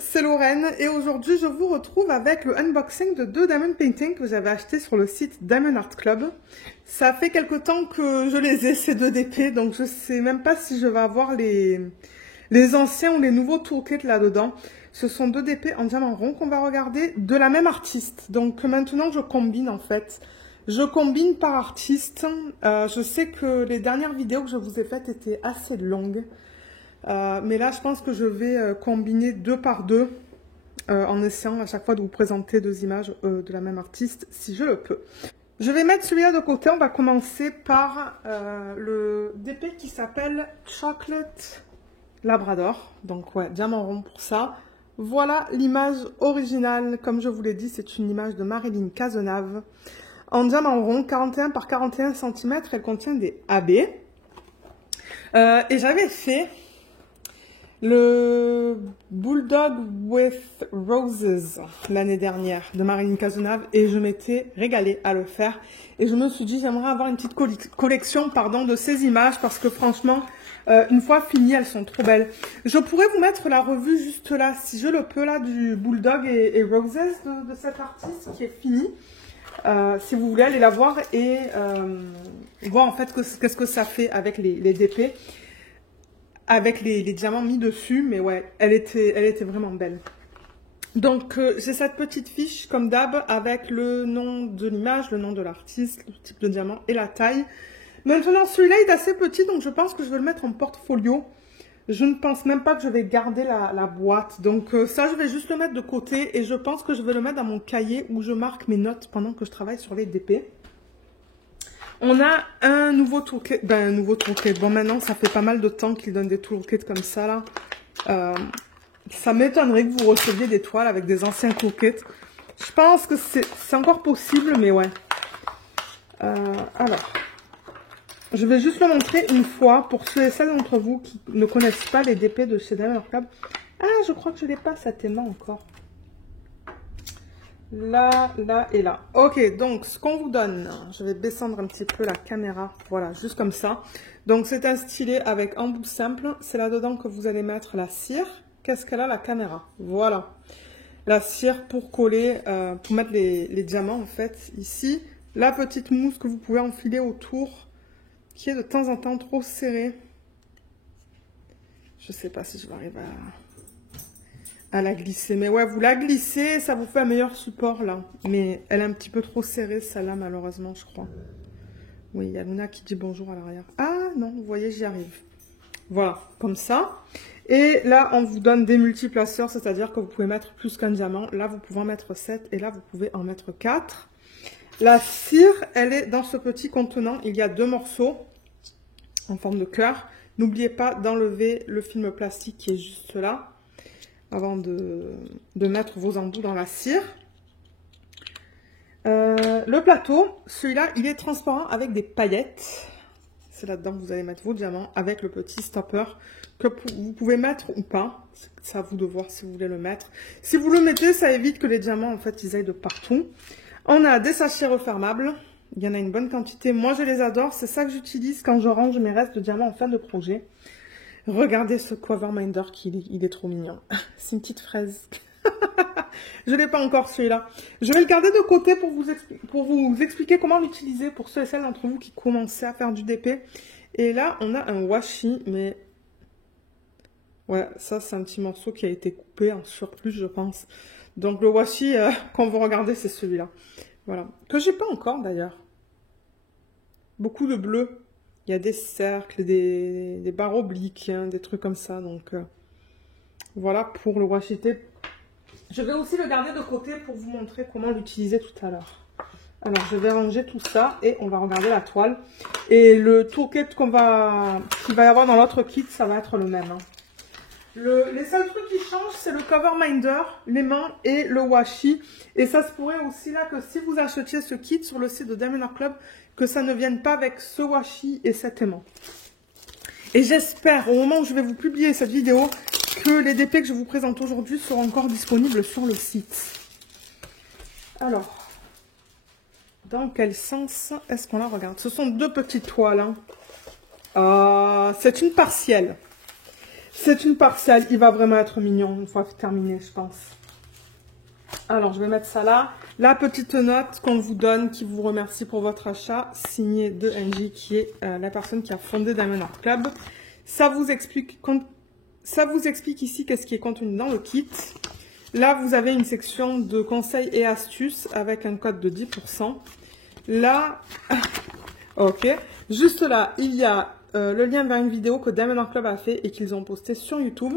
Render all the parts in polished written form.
c'est Lorraine et aujourd'hui je vous retrouve avec le unboxing de deux Diamond Painting que j'avais acheté sur le site Diamond Art Club. Ça fait quelque temps que je les ai ces deux DP, donc je sais même pas si je vais avoir les anciens ou les nouveaux toolkits là-dedans. Ce sont deux DP en diamant rond qu'on va regarder de la même artiste. Donc maintenant je combine en fait. Je combine par artiste. Je sais que les dernières vidéos que je vous ai faites étaient assez longues. Mais là, je pense que je vais combiner deux par deux en essayant à chaque fois de vous présenter deux images de la même artiste, si je le peux. Je vais mettre celui-là de côté. On va commencer par le DP qui s'appelle Chocolate Labrador. Donc, ouais, diamant rond pour ça. Voilà l'image originale. Comme je vous l'ai dit, c'est une image de Marilyn Cazenave. En diamant rond, 41 par 41 cm. Elle contient des AB. Et j'avais fait le Bulldog with Roses l'année dernière de Marilyn Cazenave et je m'étais régalée à le faire et je me suis dit j'aimerais avoir une petite collection de ces images parce que franchement une fois finies elles sont trop belles. Je pourrais vous mettre la revue juste là si je le peux là du Bulldog et Roses de cette artiste qui est finie. Si vous voulez aller la voir et voir en fait qu'est-ce que ça fait avec les DP. Avec les diamants mis dessus, mais ouais, elle était vraiment belle. Donc, j'ai cette petite fiche, comme d'hab, avec le nom de l'image, le nom de l'artiste, le type de diamant et la taille. Maintenant, celui-là est assez petit, donc je pense que je vais le mettre en portfolio. Je ne pense même pas que je vais garder la boîte. Donc, ça, je vais juste le mettre de côté et je pense que je vais le mettre dans mon cahier où je marque mes notes pendant que je travaille sur les DP. On a un nouveau toolkit, Bon, maintenant, ça fait pas mal de temps qu'ils donnent des toolkits comme ça, là. Ça m'étonnerait que vous receviez des toiles avec des anciens toolkits. Je pense que c'est encore possible, mais ouais. Alors, je vais juste le montrer une fois pour ceux et celles d'entre vous qui ne connaissent pas les DP de chez Diamond Art Club. Ah, je crois que je l'ai pas, cet aimant encore. Là, là et là. Ok, donc ce qu'on vous donne, je vais descendre un petit peu la caméra, voilà, juste comme ça. Donc c'est un stylet avec embout simple, c'est là-dedans que vous allez mettre la cire. Qu'est-ce qu'elle a la caméra? Voilà, la cire pour coller, pour mettre les diamants en fait, ici. La petite mousse que vous pouvez enfiler autour, qui est de temps en temps trop serrée. Je sais pas si je vais arriver à la glisser. Mais ouais, vous la glissez, ça vous fait un meilleur support là. Mais elle est un petit peu trop serrée, celle-là, malheureusement, je crois. Oui, il y a Luna qui dit bonjour à l'arrière. Ah non, vous voyez, j'y arrive. Voilà, comme ça. Et là, on vous donne des multiplaceurs, c'est-à-dire que vous pouvez mettre plus qu'un diamant. Là, vous pouvez en mettre 7 et là, vous pouvez en mettre 4. La cire, elle est dans ce petit contenant. Il y a deux morceaux en forme de cœur. N'oubliez pas d'enlever le film plastique qui est juste là, avant de mettre vos embouts dans la cire. Le plateau, celui-là, il est transparent avec des paillettes. C'est là-dedans que vous allez mettre vos diamants avec le petit stopper que vous pouvez mettre ou pas. C'est à vous de voir si vous voulez le mettre. Si vous le mettez, ça évite que les diamants, en fait, ils aillent de partout. On a des sachets refermables. Il y en a une bonne quantité. Moi, je les adore. C'est ça que j'utilise quand je range mes restes de diamants en fin de projet. Regardez ce cover minder, il est trop mignon. C'est une petite fraise. Je ne l'ai pas encore celui-là. Je vais le garder de côté pour vous expliquer comment l'utiliser pour ceux et celles d'entre vous qui commençaient à faire du DP. Et là, on a un washi, mais... Ouais, ça, c'est un petit morceau qui a été coupé en surplus, je pense. Donc, le washi, quand vous regardez, c'est celui-là. Voilà. Que j'ai pas encore, d'ailleurs. Beaucoup de bleu. Il y a des cercles, des barres obliques, hein, des trucs comme ça. Donc, voilà pour le washi tape. Je vais aussi le garder de côté pour vous montrer comment l'utiliser tout à l'heure. Alors, je vais ranger tout ça et on va regarder la toile. Et le toolkit qu'il va y avoir dans l'autre kit, ça va être le même. Hein. Les seuls trucs qui changent, c'est le cover minder, l'aimant et le washi. Et ça se pourrait aussi là que si vous achetiez ce kit sur le site de Diamond Art Club, que ça ne vienne pas avec ce washi et cet aimant. Et j'espère, au moment où je vais vous publier cette vidéo, que les DP que je vous présente aujourd'hui seront encore disponibles sur le site. Alors, dans quel sens est-ce qu'on la regarde? Ce sont deux petites toiles. Hein. C'est une partielle. C'est une partielle. Il va vraiment être mignon une fois terminé, je pense. Alors, je vais mettre ça là. La petite note qu'on vous donne, qui vous remercie pour votre achat, signée de NJ, qui est la personne qui a fondé Diamond Art Club. Ça vous explique ici qu'est-ce qui est contenu dans le kit. Là, vous avez une section de conseils et astuces avec un code de 10%. Là, ok. Juste là, il y a le lien vers une vidéo que Diamond Art Club a fait et qu'ils ont posté sur YouTube.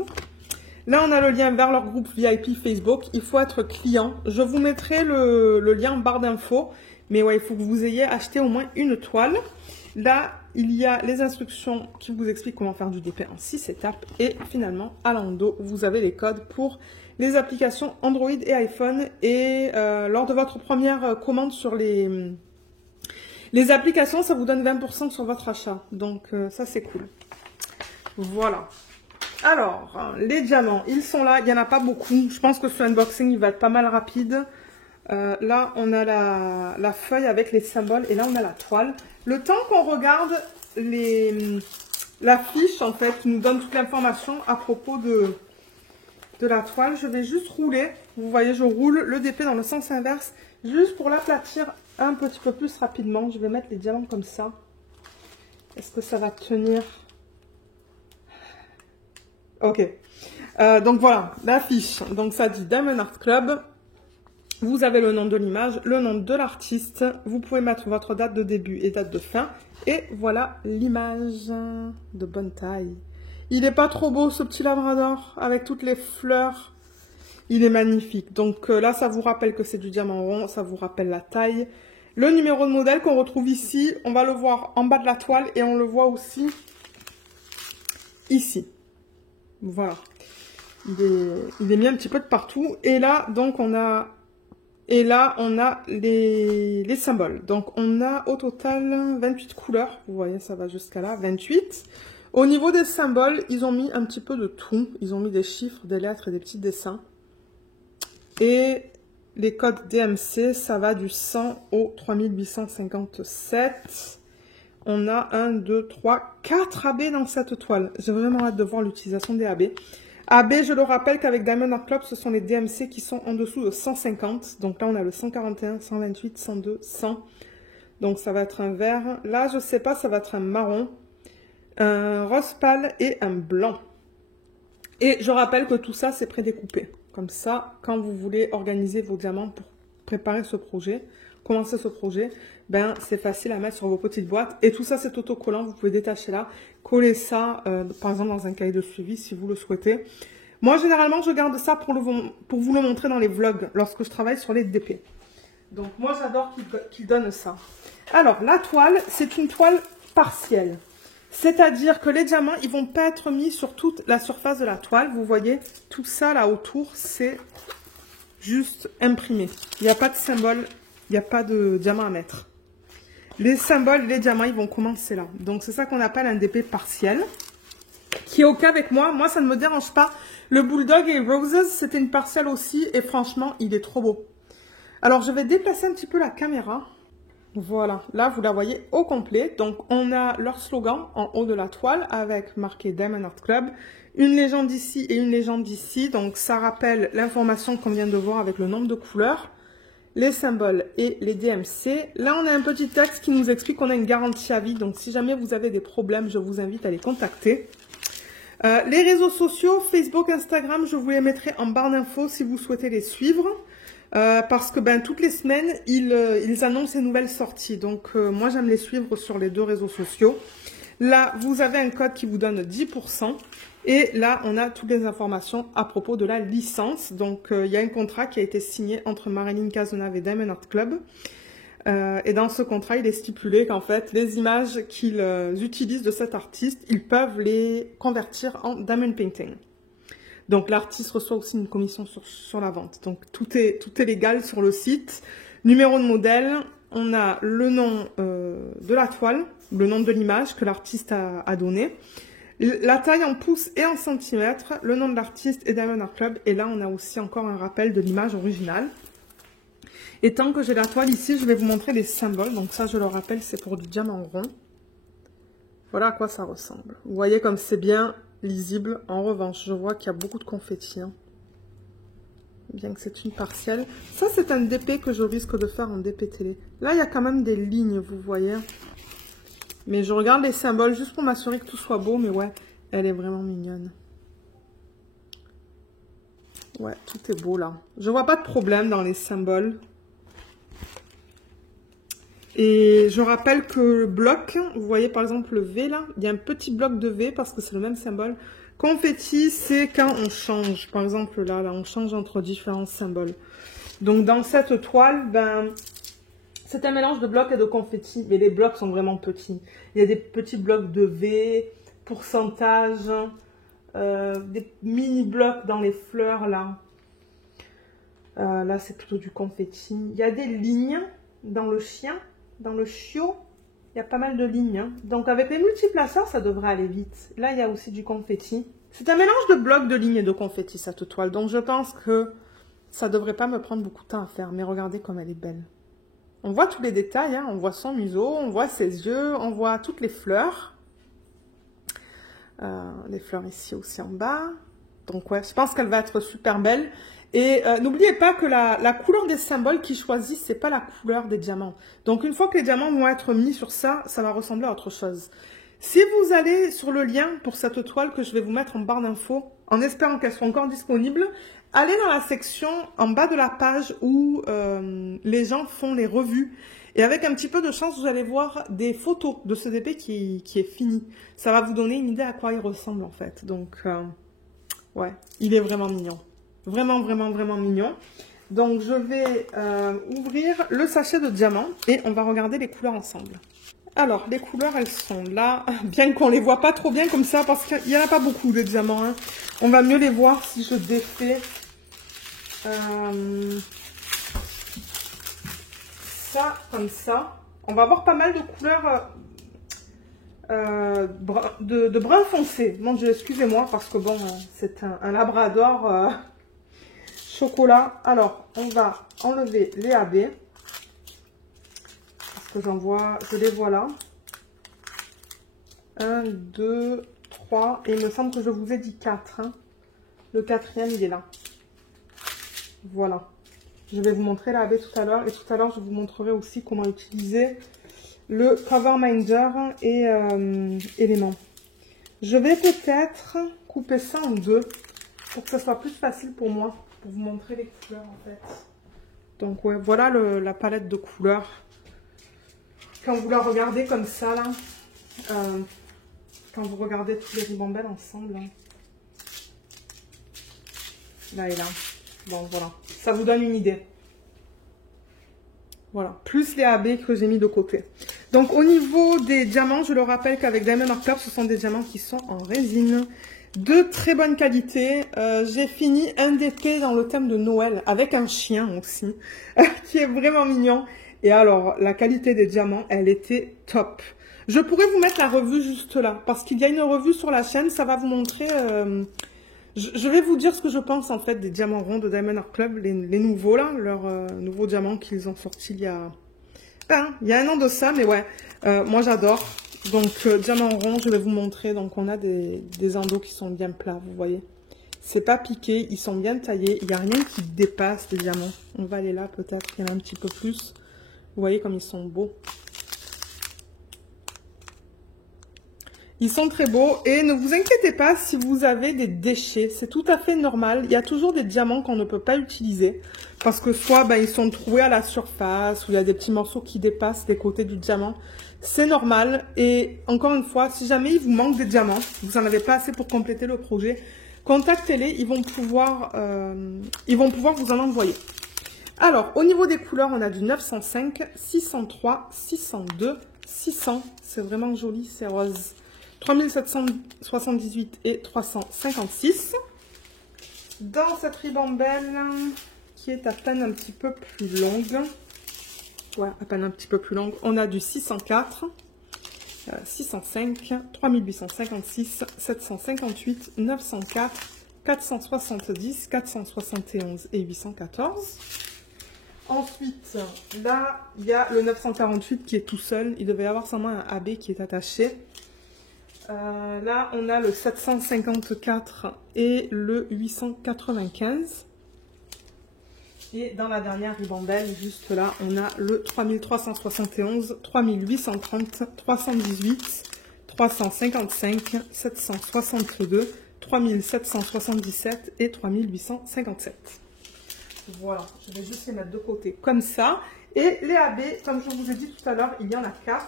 Là, on a le lien vers leur groupe VIP Facebook. Il faut être client. Je vous mettrai le lien en barre d'infos. Mais ouais, il faut que vous ayez acheté au moins une toile. Là, il y a les instructions qui vous expliquent comment faire du DP en 6 étapes. Et finalement, à l'endos, vous avez les codes pour les applications Android et iPhone. Et lors de votre première commande sur les applications, ça vous donne 20% sur votre achat. Donc, ça, c'est cool. Voilà. Alors, les diamants, ils sont là. Il n'y en a pas beaucoup. Je pense que ce unboxing, il va être pas mal rapide. Là, on a la feuille avec les symboles. Et là, on a la toile. Le temps qu'on regarde la fiche, en fait, qui nous donne toute l'information à propos de la toile, je vais juste rouler. Vous voyez, je roule le DP dans le sens inverse. Juste pour l'aplatir un petit peu plus rapidement. Je vais mettre les diamants comme ça. Est-ce que ça va tenir ? Ok, donc voilà, la fiche. Donc ça dit Diamond Art Club. Vous avez le nom de l'image, le nom de l'artiste. Vous pouvez mettre votre date de début et date de fin. Et voilà l'image de bonne taille. Il n'est pas trop beau ce petit labrador avec toutes les fleurs. Il est magnifique. Donc là, ça vous rappelle que c'est du diamant rond. Ça vous rappelle la taille. Le numéro de modèle qu'on retrouve ici, on va le voir en bas de la toile et on le voit aussi ici. Voilà, il est mis un petit peu de partout. Et là, donc, on a les symboles. Donc, on a au total 28 couleurs. Vous voyez, ça va jusqu'à là, 28. Au niveau des symboles, ils ont mis un petit peu de tout. Ils ont mis des chiffres, des lettres et des petits dessins. Et les codes DMC, ça va du 100 au 3857. On a 1, 2, 3, 4 AB dans cette toile. J'ai vraiment hâte de voir l'utilisation des AB. AB, je le rappelle qu'avec Diamond Art Club, ce sont les DMC qui sont en dessous de 150. Donc là, on a le 141, 128, 102, 100. Donc ça va être un vert. Là, je ne sais pas, ça va être un marron, un rose pâle et un blanc. Et je rappelle que tout ça, c'est prédécoupé. Comme ça, quand vous voulez organiser vos diamants pour préparer ce projet, commencer ce projet, ben c'est facile à mettre sur vos petites boîtes. Et tout ça, c'est autocollant. Vous pouvez détacher là, coller ça, par exemple, dans un cahier de suivi si vous le souhaitez. Moi, généralement, je garde ça pour vous le montrer dans les vlogs lorsque je travaille sur les DP. Donc, moi, j'adore qu'ils donnent ça. Alors, la toile, c'est une toile partielle. C'est-à-dire que les diamants, ils vont pas être mis sur toute la surface de la toile. Vous voyez, tout ça là autour, c'est juste imprimé. Il n'y a pas de symbole, il n'y a pas de diamant à mettre. Les symboles, les diamants, ils vont commencer là. Donc, c'est ça qu'on appelle un DP partiel. Qui est OK avec moi. Moi, ça ne me dérange pas. Le Bulldog et Roses, c'était une partielle aussi. Et franchement, il est trop beau. Alors, je vais déplacer un petit peu la caméra. Voilà, là vous la voyez au complet. Donc on a leur slogan en haut de la toile avec marqué Diamond Art Club, une légende ici et une légende ici. Donc ça rappelle l'information qu'on vient de voir avec le nombre de couleurs, les symboles et les DMC. Là on a un petit texte qui nous explique qu'on a une garantie à vie. Donc si jamais vous avez des problèmes, je vous invite à les contacter. Les réseaux sociaux, Facebook, Instagram, je vous les mettrai en barre d'infos si vous souhaitez les suivre. Parce que toutes les semaines, ils annoncent les nouvelles sorties. Donc, moi, j'aime les suivre sur les deux réseaux sociaux. Là, vous avez un code qui vous donne 10%. Et là, on a toutes les informations à propos de la licence. Donc, il y a un contrat qui a été signé entre Marilyn Cazenave et Diamond Art Club. Et dans ce contrat, il est stipulé qu'en fait, les images qu'ils utilisent de cet artiste, ils peuvent les convertir en diamond painting. Donc, l'artiste reçoit aussi une commission sur la vente. Donc, tout est légal sur le site. Numéro de modèle, on a le nom de la toile, le nom de l'image que l'artiste a donné. La taille en pouces et en centimètres, le nom de l'artiste et Diamond Art Club. Et là, on a aussi encore un rappel de l'image originale. Et tant que j'ai la toile ici, je vais vous montrer les symboles. Donc ça, je le rappelle, c'est pour du diamant rond. Voilà à quoi ça ressemble. Vous voyez comme c'est bien lisible. En revanche, je vois qu'il y a beaucoup de confettis. Hein. Bien que c'est une partielle. Ça, c'est un DP que je risque de faire en DP télé. Là, il y a quand même des lignes, vous voyez. Mais je regarde les symboles juste pour m'assurer que tout soit beau. Mais ouais, elle est vraiment mignonne. Ouais, tout est beau là. Je vois pas de problème dans les symboles. Et je rappelle que le bloc, vous voyez par exemple le V là, il y a un petit bloc de V parce que c'est le même symbole. Confetti, c'est quand on change. Par exemple là, on change entre différents symboles. Donc dans cette toile, ben, c'est un mélange de blocs et de confetti. Mais les blocs sont vraiment petits. Il y a des petits blocs de V, pourcentage, des mini blocs dans les fleurs là. Là c'est plutôt du confetti. Il y a des lignes dans le chien. Dans le chiot, il y a pas mal de lignes. Hein. Donc, avec les multiplaceurs, ça devrait aller vite. Là, il y a aussi du confetti. C'est un mélange de blocs, de lignes et de confetti, cette toile. Donc, je pense que ça devrait pas me prendre beaucoup de temps à faire. Mais regardez comme elle est belle. On voit tous les détails. Hein. On voit son museau, on voit ses yeux, on voit toutes les fleurs. Les fleurs ici aussi en bas. Donc, ouais, je pense qu'elle va être super belle. Et n'oubliez pas que la couleur des symboles qu'ils choisissent, c'est pas la couleur des diamants. Donc, une fois que les diamants vont être mis sur ça, ça va ressembler à autre chose. Si vous allez sur le lien pour cette toile que je vais vous mettre en barre d'infos, en espérant qu'elle soit encore disponible, allez dans la section en bas de la page où les gens font les revues. Et avec un petit peu de chance, vous allez voir des photos de ce DP qui est fini. Ça va vous donner une idée à quoi il ressemble en fait. Donc, ouais, il est vraiment mignon. Vraiment, vraiment, vraiment mignon. Donc, je vais ouvrir le sachet de diamants et on va regarder les couleurs ensemble. Alors, les couleurs, elles sont là. Bien qu'on les voit pas trop bien comme ça, parce qu'il n'y en a pas beaucoup de diamants. Hein. On va mieux les voir si je défais ça, comme ça. On va avoir pas mal de couleurs de brun foncé. Mon Dieu, excusez-moi, parce que bon, c'est un labrador... chocolat. Alors, on va enlever les AB. Parce que je les vois là. 1, 2, 3. Et il me semble que je vous ai dit 4. Hein. Le quatrième, il est là. Voilà. Je vais vous montrer la AB tout à l'heure. Et tout à l'heure, je vous montrerai aussi comment utiliser le Cover Minder et éléments. Je vais peut-être couper ça en deux pour que ce soit plus facile pour moi. Pour vous montrer les couleurs en fait. Donc ouais, voilà la palette de couleurs. Quand vous la regardez comme ça là, quand vous regardez tous les ribambelles ensemble, là et là, bon voilà, ça vous donne une idée. Voilà, plus les AB que j'ai mis de côté. Donc au niveau des diamants, je le rappelle qu'avec Diamond Art Club, ce sont des diamants qui sont en résine. De très bonne qualité. J'ai fini un DP dans le thème de Noël avec un chien aussi, qui est vraiment mignon. Et alors, la qualité des diamants, elle était top. Je pourrais vous mettre la revue juste là, parce qu'il y a une revue sur la chaîne, ça va vous montrer... je vais vous dire ce que je pense en fait des diamants ronds de Diamond Art Club, les nouveaux là, leurs nouveaux diamants qu'ils ont sortis il y a un an de ça, mais ouais, moi j'adore. Donc, diamant rond, je vais vous montrer. Donc, on a des endos qui sont bien plats, vous voyez. C'est pas piqué, ils sont bien taillés. Il n'y a rien qui dépasse les diamants. On va aller là, peut-être. Il y en a un petit peu plus. Vous voyez comme ils sont beaux. Ils sont très beaux. Et ne vous inquiétez pas si vous avez des déchets. C'est tout à fait normal. Il y a toujours des diamants qu'on ne peut pas utiliser. Parce que soit ben, ils sont troués à la surface, ou il y a des petits morceaux qui dépassent les côtés du diamant. C'est normal. Et encore une fois, si jamais il vous manque des diamants, vous n'en avez pas assez pour compléter le projet, contactez-les, ils vont pouvoir vous en envoyer. Alors, au niveau des couleurs, on a du 905, 603, 602, 600. C'est vraiment joli, c'est rose. 3778 et 356. Dans cette ribambelle, qui est à peine un petit peu plus longue, ouais, à peine un petit peu plus longue, on a du 604, 605, 3856, 758, 904, 470, 471 et 814. Ensuite, là, il y a le 948 qui est tout seul. Il devait y avoir seulement un AB qui est attaché. Là, on a le 754 et le 895. Et dans la dernière ribambelle, juste là, on a le 3371, 3830, 318, 355, 762, 3777 et 3857. Voilà, je vais juste les mettre de côté comme ça. Et les AB, comme je vous ai dit tout à l'heure, il y en a 4.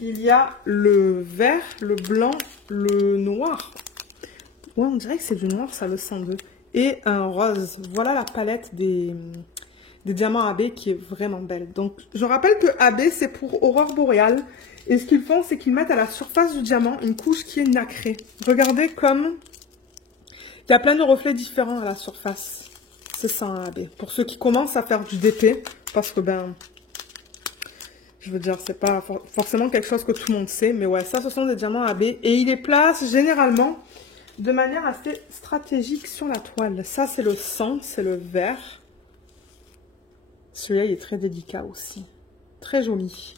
Il y a le vert, le blanc, le noir. Ouais, on dirait que c'est du noir, ça, le 102. Et un rose. Voilà la palette des diamants AB qui est vraiment belle. Donc, je rappelle que AB, c'est pour aurore boréale. Et ce qu'ils font, c'est qu'ils mettent à la surface du diamant une couche qui est nacrée. Regardez comme il y a plein de reflets différents à la surface. C'est ça, un AB. Pour ceux qui commencent à faire du DP, parce que, ben, je veux dire, c'est pas forcément quelque chose que tout le monde sait. Mais ouais, ça, ce sont des diamants AB. Et ils les placent généralement de manière assez stratégique sur la toile. Ça, c'est le 100, c'est le vert. Celui-là, il est très délicat aussi. Très joli.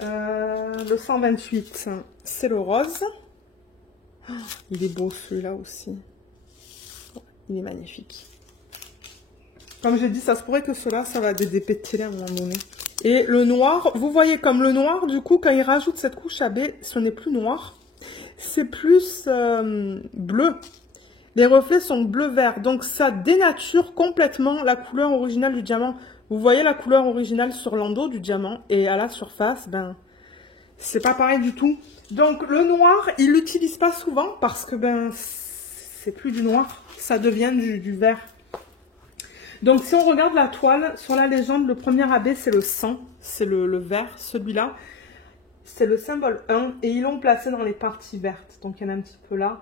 Le 128, c'est le rose. Oh, il est beau, celui-là aussi. Il est magnifique. Comme j'ai dit, ça se pourrait que cela, ça va dépéter à un moment donné. Et le noir, vous voyez comme le noir, du coup, quand il rajoute cette couche AB, ce n'est plus noir. C'est plus bleu. Les reflets sont bleu-vert. Donc, ça dénature complètement la couleur originale du diamant. Vous voyez la couleur originale sur l'endos du diamant. Et à la surface, ben, c'est pas pareil du tout. Donc, le noir, il l'utilise pas souvent parce que, ben, c'est plus du noir. Ça devient du vert. Donc, si on regarde la toile, sur la légende, le premier AB, c'est le 100. C'est le vert, celui-là. C'est le symbole 1 et ils l'ont placé dans les parties vertes. Donc, il y en a un petit peu là.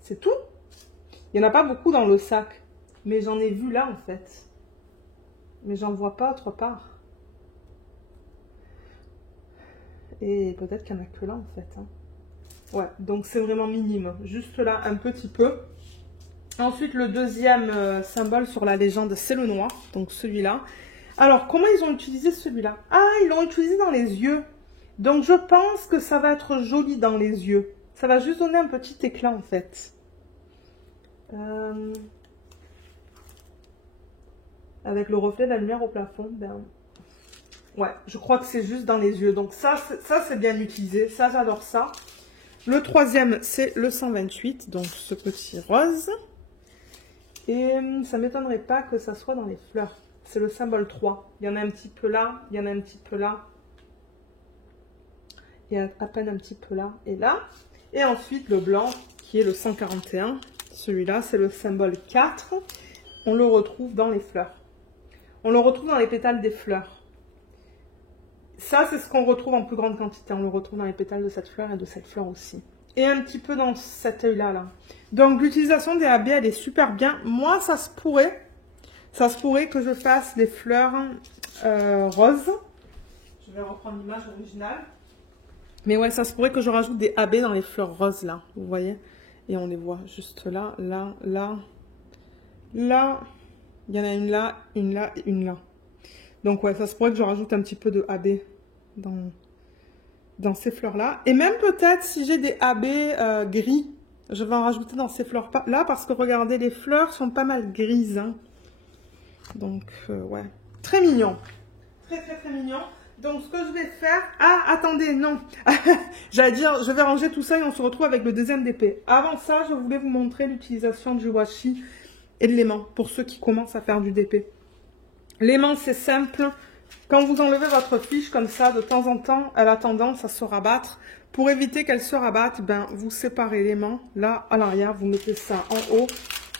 C'est tout. Il n'y en a pas beaucoup dans le sac. Mais j'en ai vu là, en fait. Mais j'en vois pas autre part. Et peut-être qu'il n'y en a que là, en fait. Hein. Ouais, donc c'est vraiment minime. Juste là, un petit peu. Ensuite, le deuxième symbole sur la légende, c'est le noir. Donc, celui-là. Alors, comment ils ont utilisé celui-là? Ah, ils l'ont utilisé dans les yeux. Donc, je pense que ça va être joli dans les yeux. Ça va juste donner un petit éclat, en fait. Avec le reflet de la lumière au plafond, ben... Ouais, je crois que c'est juste dans les yeux. Donc, ça c'est bien utilisé. Ça, j'adore ça. Le troisième, c'est le 128. Donc, ce petit rose. Et ça ne m'étonnerait pas que ça soit dans les fleurs. C'est le symbole 3. Il y en a un petit peu là, il y en a un petit peu là. Il y a à peine un petit peu là et là. Et ensuite, le blanc, qui est le 141. Celui-là, c'est le symbole 4. On le retrouve dans les fleurs. On le retrouve dans les pétales des fleurs. Ça, c'est ce qu'on retrouve en plus grande quantité. On le retrouve dans les pétales de cette fleur et de cette fleur aussi. Et un petit peu dans cet œil-là. Là. Donc, l'utilisation des AB, elle est super bien. Moi, ça se pourrait que je fasse des fleurs roses. Je vais reprendre l'image originale. Mais ouais, ça se pourrait que je rajoute des AB dans les fleurs roses, là. Vous voyez? Et on les voit juste là, là, là, là. Il y en a une là, une là et une là. Donc ouais, ça se pourrait que je rajoute un petit peu de AB dans ces fleurs-là. Et même peut-être si j'ai des AB gris, je vais en rajouter dans ces fleurs-là parce que regardez, les fleurs sont pas mal grises. Hein. Donc ouais, très mignon. Très très très mignon. Donc ce que je vais faire... Ah, attendez, non. J'allais dire, je vais ranger tout ça et on se retrouve avec le deuxième DP. Avant ça, je voulais vous montrer l'utilisation du washi et de l'aimant pour ceux qui commencent à faire du DP. L'aimant, c'est simple. Quand vous enlevez votre fiche comme ça, de temps en temps, elle a tendance à se rabattre. Pour éviter qu'elle se rabatte, ben, vous séparez l'aimant. Là, à l'arrière, vous mettez ça en haut,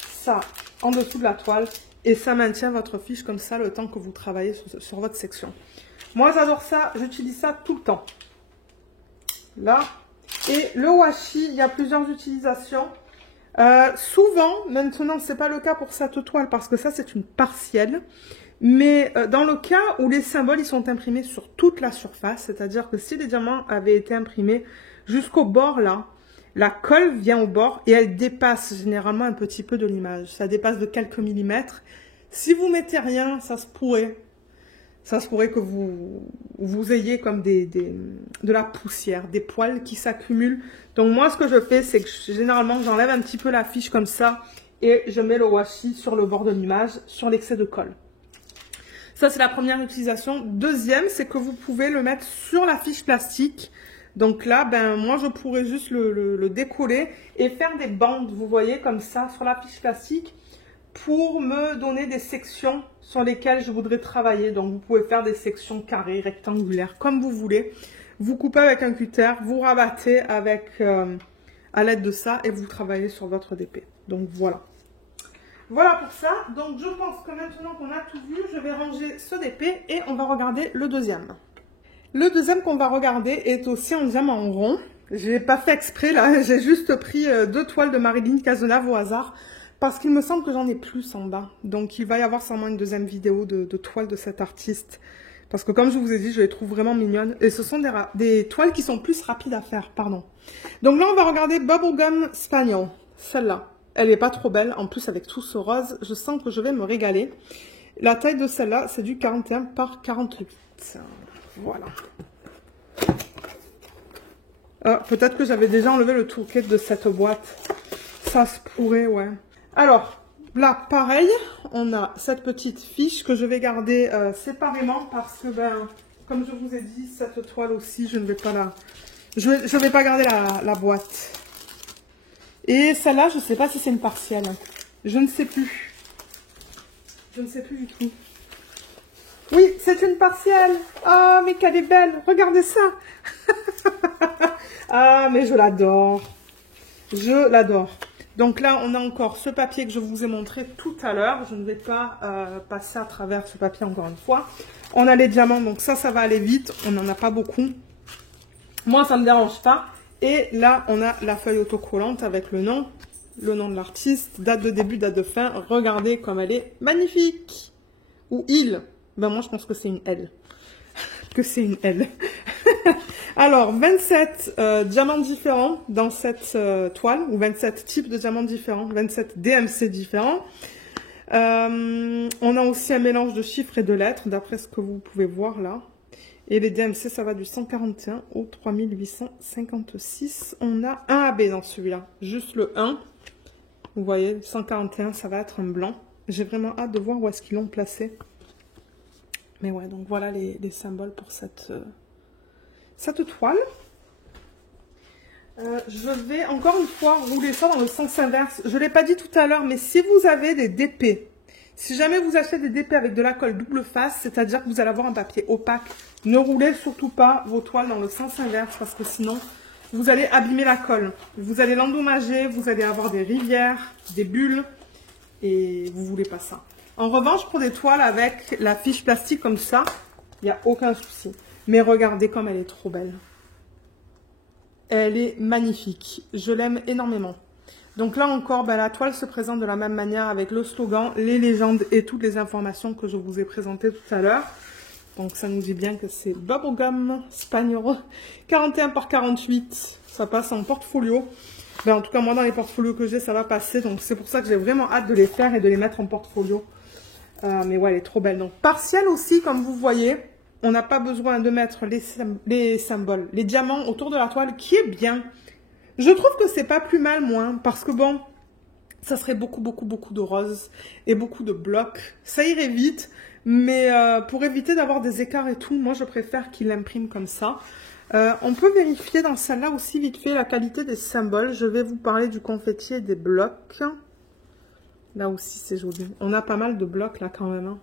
ça en dessous de la toile. Et ça maintient votre fiche comme ça le temps que vous travaillez sur votre section. Moi, j'adore ça. J'utilise ça tout le temps. Là. Et le washi, il y a plusieurs utilisations. Souvent, maintenant, ce n'est pas le cas pour cette toile parce que ça, c'est une partielle. Mais dans le cas où les symboles ils sont imprimés sur toute la surface, c'est-à-dire que si les diamants avaient été imprimés jusqu'au bord là, la colle vient au bord et elle dépasse généralement un petit peu de l'image. Ça dépasse de quelques millimètres. Si vous mettez rien, ça se pourrait Ça se pourrait que vous ayez comme de la poussière, des poils qui s'accumulent. Donc moi, ce que je fais, c'est que généralement, j'enlève un petit peu la fiche comme ça et je mets le washi sur le bord de l'image, sur l'excès de colle. Ça, c'est la première utilisation. Deuxième, c'est que vous pouvez le mettre sur la fiche plastique. Donc là, ben moi, je pourrais juste le décoller et faire des bandes, vous voyez, comme ça, sur la fiche plastique, pour me donner des sections sur lesquelles je voudrais travailler. Donc, vous pouvez faire des sections carrées, rectangulaires, comme vous voulez. Vous coupez avec un cutter, vous rabattez avec, à l'aide de ça et vous travaillez sur votre DP. Donc, voilà. Voilà pour ça. Donc, je pense que maintenant qu'on a tout vu, je vais ranger ce DP et on va regarder le deuxième. Le deuxième qu'on va regarder est aussi en diamant rond. Je n'ai pas fait exprès, là. J'ai juste pris 2 toiles de Marilyn Cazenave au hasard. Parce qu'il me semble que j'en ai plus en bas. Donc, il va y avoir sûrement une deuxième vidéo de toiles de cet artiste. Parce que comme je vous ai dit, je les trouve vraiment mignonnes. Et ce sont des toiles qui sont plus rapides à faire, pardon. Donc là, on va regarder Bubblegum Spaniel. Celle-là. Elle n'est pas trop belle. En plus, avec tout ce rose, je sens que je vais me régaler. La taille de celle-là, c'est du 41 par 48. Voilà. Ah, peut-être que j'avais déjà enlevé le toolkit de cette boîte. Ça se pourrait, ouais. Alors, là, pareil, on a cette petite fiche que je vais garder séparément parce que, ben, comme je vous ai dit, cette toile aussi, je ne vais pas la... Je vais pas garder la boîte. Et celle-là, je ne sais pas si c'est une partielle. Je ne sais plus. Je ne sais plus du tout. Oui, c'est une partielle. Ah, mais qu'elle est belle. Regardez ça. Ah, mais je l'adore. Je l'adore. Donc là, on a encore ce papier que je vous ai montré tout à l'heure. Je ne vais pas passer à travers ce papier encore une fois. On a les diamants, donc ça va aller vite. On n'en a pas beaucoup. Moi, ça ne me dérange pas. Et là, on a la feuille autocollante avec le nom de l'artiste, date de début, date de fin. Regardez comme elle est magnifique. Ou il. Ben moi, je pense que c'est une L. Que c'est une L. Alors, 27 diamants différents dans cette toile, ou 27 types de diamants différents, 27 DMC différents. On a aussi un mélange de chiffres et de lettres, d'après ce que vous pouvez voir là. Et les DMC, ça va du 141 au 3856. On a un AB dans celui-là, juste le 1. Vous voyez, 141, ça va être un blanc. J'ai vraiment hâte de voir où est-ce qu'ils l'ont placé. Mais ouais, donc voilà les symboles pour cette toile. Je vais encore une fois rouler ça dans le sens inverse. Je ne l'ai pas dit tout à l'heure, mais si vous avez des DP, si jamais vous achetez des DP avec de la colle double face, c'est-à-dire que vous allez avoir un papier opaque, ne roulez surtout pas vos toiles dans le sens inverse parce que sinon, vous allez abîmer la colle. Vous allez l'endommager, vous allez avoir des rivières, des bulles et vous ne voulez pas ça. En revanche, pour des toiles avec la fiche plastique comme ça, il n'y a aucun souci. Mais regardez comme elle est trop belle. Elle est magnifique. Je l'aime énormément. Donc là encore, ben, la toile se présente de la même manière avec le slogan, les légendes et toutes les informations que je vous ai présentées tout à l'heure. Donc ça nous dit bien que c'est Bubblegum Spaniel 41 par 48. Ça passe en portfolio. Ben, en tout cas, moi, dans les portfolios que j'ai, ça va passer. Donc c'est pour ça que j'ai vraiment hâte de les faire et de les mettre en portfolio. Mais ouais, elle est trop belle. Donc partielle aussi, comme vous voyez. On n'a pas besoin de mettre les symboles, les diamants autour de la toile, qui est bien. Je trouve que c'est pas plus mal, moi, parce que bon, ça serait beaucoup de roses et beaucoup de blocs. Ça irait vite, mais pour éviter d'avoir des écarts et tout, moi, je préfère qu'il l'imprime comme ça. On peut vérifier dans celle-là aussi, vite fait, la qualité des symboles. Je vais vous parler du confetti et des blocs. Là aussi, c'est joli. On a pas mal de blocs, là, quand même, hein.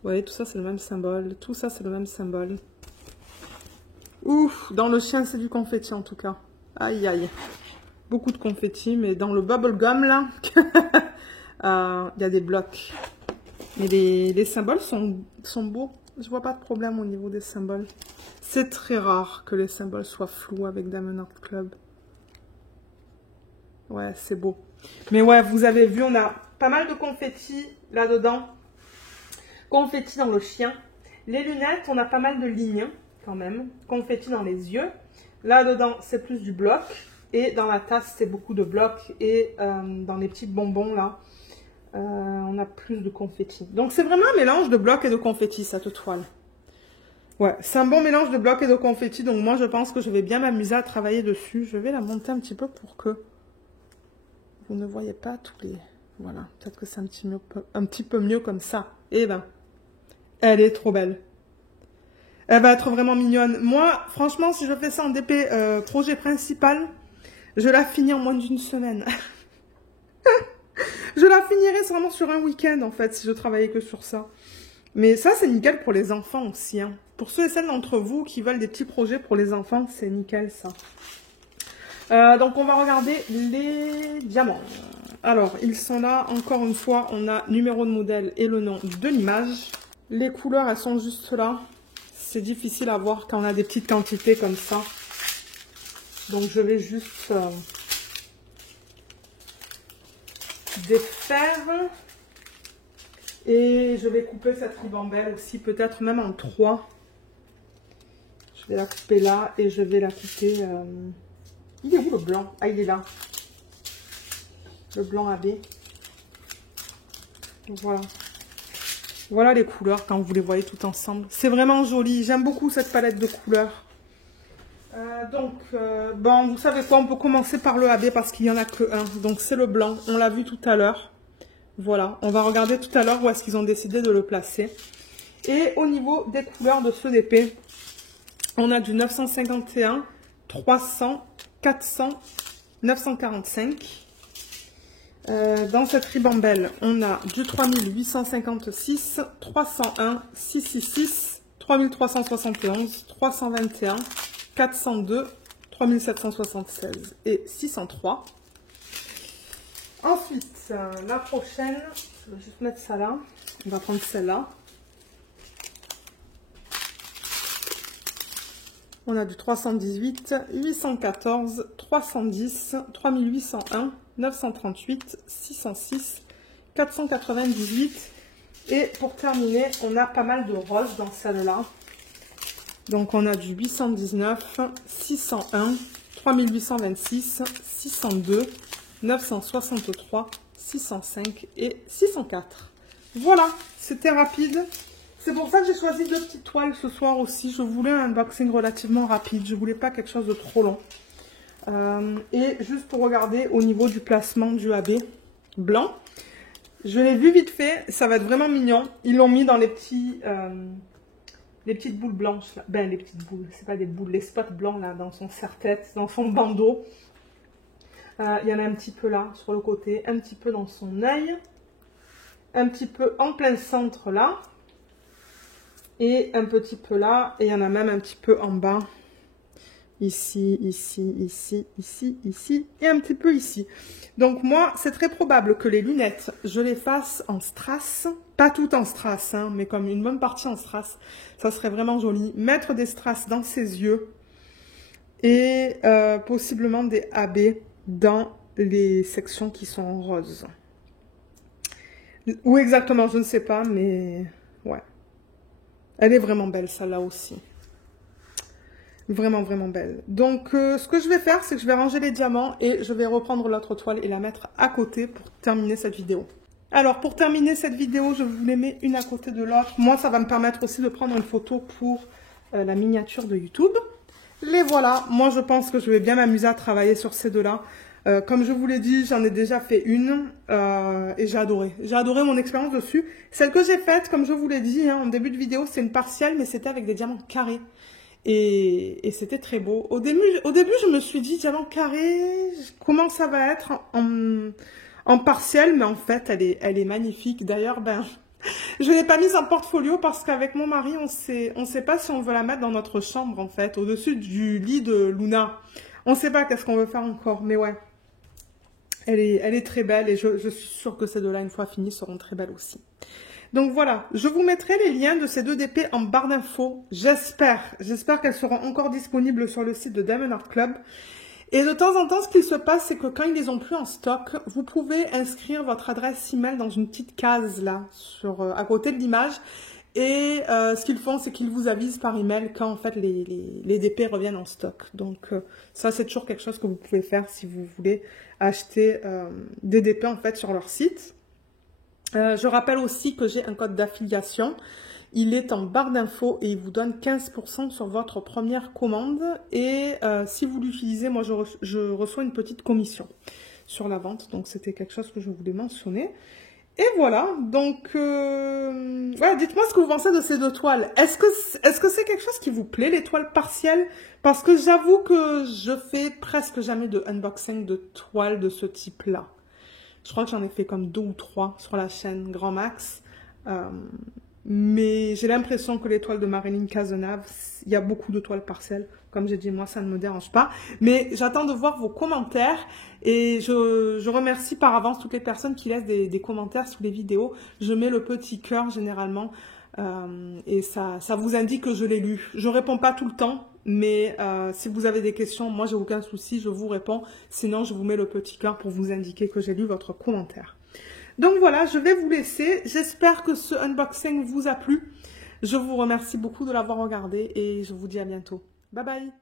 Vous voyez, tout ça, c'est le même symbole. Tout ça, c'est le même symbole. Ouf, dans le chien, c'est du confetti, en tout cas. Aïe, aïe. Beaucoup de confetti, mais dans le bubblegum, là, il y a des blocs. Mais les symboles sont beaux. Je vois pas de problème au niveau des symboles. C'est très rare que les symboles soient flous avec Diamond Art Club. Ouais, c'est beau. Mais ouais, vous avez vu, on a pas mal de confetti là-dedans. Confetti dans le chien. Les lunettes, on a pas mal de lignes quand même. Confetti dans les yeux. Là-dedans, c'est plus du bloc. Et dans la tasse, c'est beaucoup de blocs. Et dans les petits bonbons, là, On a plus de confetti. Donc c'est vraiment un mélange de blocs et de confetti, cette toile. Ouais, c'est un bon mélange de blocs et de confetti. Donc moi, je pense que je vais bien m'amuser à travailler dessus. Je vais la monter un petit peu pour que vous ne voyez pas tous les... Voilà, peut-être que c'est un petit peu mieux comme ça. Eh ben, elle est trop belle. Elle va être vraiment mignonne. Moi, franchement, si je fais ça en DP projet principal, je la finis en moins d'une semaine. Je la finirai vraiment sur un week-end, en fait, si je travaillais que sur ça. Mais ça, c'est nickel pour les enfants aussi. Hein. Pour ceux et celles d'entre vous qui veulent des petits projets pour les enfants, c'est nickel, ça. Donc, on va regarder les diamants. Alors, ils sont là. Encore une fois, on a numéro de modèle et le nom de l'image. Les couleurs, elles sont juste là. C'est difficile à voir quand on a des petites quantités comme ça. Donc, je vais juste défaire. Et je vais couper cette ribambelle aussi, peut-être même en 3. Je vais la couper là et je vais la couper... Il est où le blanc? Ah, il est là. Le blanc AB. Voilà. Voilà les couleurs quand vous les voyez tout ensemble. C'est vraiment joli. J'aime beaucoup cette palette de couleurs. Bon, vous savez quoi? On peut commencer par le AB parce qu'il n'y en a que un. Donc, c'est le blanc. On l'a vu tout à l'heure. Voilà. On va regarder tout à l'heure où est-ce qu'ils ont décidé de le placer. Et au niveau des couleurs de ce DP, on a du 951, 300, 400, 945. Dans cette ribambelle, on a du 3856, 301, 666, 3371, 321, 402, 3776 et 603. Ensuite, la prochaine, je vais juste mettre ça là. On va prendre celle-là. On a du 318, 814, 310, 3801, 938, 606, 498. Et pour terminer, on a pas mal de roses dans celle-là. Donc on a du 819, 601, 3826, 602, 963, 605 et 604. Voilà, c'était rapide. C'est pour ça que j'ai choisi 2 petites toiles ce soir aussi. Je voulais un unboxing relativement rapide. Je voulais pas quelque chose de trop long. Et juste pour regarder au niveau du placement du AB blanc. Je l'ai vu vite fait. Ça va être vraiment mignon. Ils l'ont mis dans les petites boules blanches. Là. Ben, les petites boules. C'est pas des boules. Les spots blancs là dans son serre-tête, dans son bandeau. Il y en a un petit peu là sur le côté. Un petit peu dans son œil. Un petit peu en plein centre là. Et un petit peu là, et il y en a même un petit peu en bas. Ici, ici, ici, ici, ici, et un petit peu ici. Donc moi, c'est très probable que les lunettes, je les fasse en strass. Pas toutes en strass, hein, mais comme une bonne partie en strass. Ça serait vraiment joli. Mettre des strass dans ses yeux. Et possiblement des AB dans les sections qui sont en rose. Où exactement, je ne sais pas, mais ouais. Elle est vraiment belle, celle-là aussi. Vraiment, vraiment belle. Donc, ce que je vais faire, c'est que je vais ranger les diamants et je vais reprendre l'autre toile et la mettre à côté pour terminer cette vidéo. Alors, pour terminer cette vidéo, je vous les mets une à côté de l'autre. Moi, ça va me permettre aussi de prendre une photo pour la miniature de YouTube. Les voilà. Moi, je pense que je vais bien m'amuser à travailler sur ces deux-là. Comme je vous l'ai dit, j'en ai déjà fait une et j'ai adoré. J'ai adoré mon expérience dessus. Celle que j'ai faite, comme je vous l'ai dit, hein, en début de vidéo, c'est une partielle, mais c'était avec des diamants carrés. Et c'était très beau. Au début, je me suis dit, diamant carré, comment ça va être en partielle? Mais en fait, elle est magnifique. D'ailleurs, ben, je ne l'ai pas mise en portfolio parce qu'avec mon mari, on sait pas si on veut la mettre dans notre chambre, en fait, au-dessus du lit de Luna. On ne sait pas qu'est-ce qu'on veut faire encore, mais ouais. Elle est très belle et je suis sûre que ces deux-là, une fois finies, seront très belles aussi. Donc voilà, je vous mettrai les liens de ces 2 DP en barre d'infos. J'espère qu'elles seront encore disponibles sur le site de Diamond Art Club. Et de temps en temps, ce qu'il se passe, c'est que quand ils les ont plus en stock, vous pouvez inscrire votre adresse email dans une petite case là, à côté de l'image. Et ce qu'ils font, c'est qu'ils vous avisent par email quand en fait les DP reviennent en stock. Donc ça, c'est toujours quelque chose que vous pouvez faire si vous voulez acheter des DP en fait sur leur site. Je rappelle aussi que j'ai un code d'affiliation. Il est en barre d'infos et il vous donne 15% sur votre première commande. Et si vous l'utilisez, moi je reçois une petite commission sur la vente. Donc c'était quelque chose que je voulais mentionner. Et voilà, donc voilà, dites-moi ce que vous pensez de ces deux toiles. Est-ce que c'est quelque chose qui vous plaît, les toiles partielles? Parce que j'avoue que je fais presque jamais de unboxing de toiles de ce type-là. Je crois que j'en ai fait comme 2 ou 3 sur la chaîne Grand Max. Mais j'ai l'impression que les toiles de Marilyn Cazenave, il y a beaucoup de toiles partielles. Comme j'ai dit, moi, ça ne me dérange pas. Mais j'attends de voir vos commentaires. Et je remercie par avance toutes les personnes qui laissent des commentaires sous les vidéos. Je mets le petit cœur généralement. Et ça vous indique que je l'ai lu. Je réponds pas tout le temps. Mais si vous avez des questions, moi, j'ai aucun souci. Je vous réponds. Sinon, je vous mets le petit cœur pour vous indiquer que j'ai lu votre commentaire. Donc voilà, je vais vous laisser. J'espère que ce unboxing vous a plu. Je vous remercie beaucoup de l'avoir regardé et je vous dis à bientôt. Bye bye!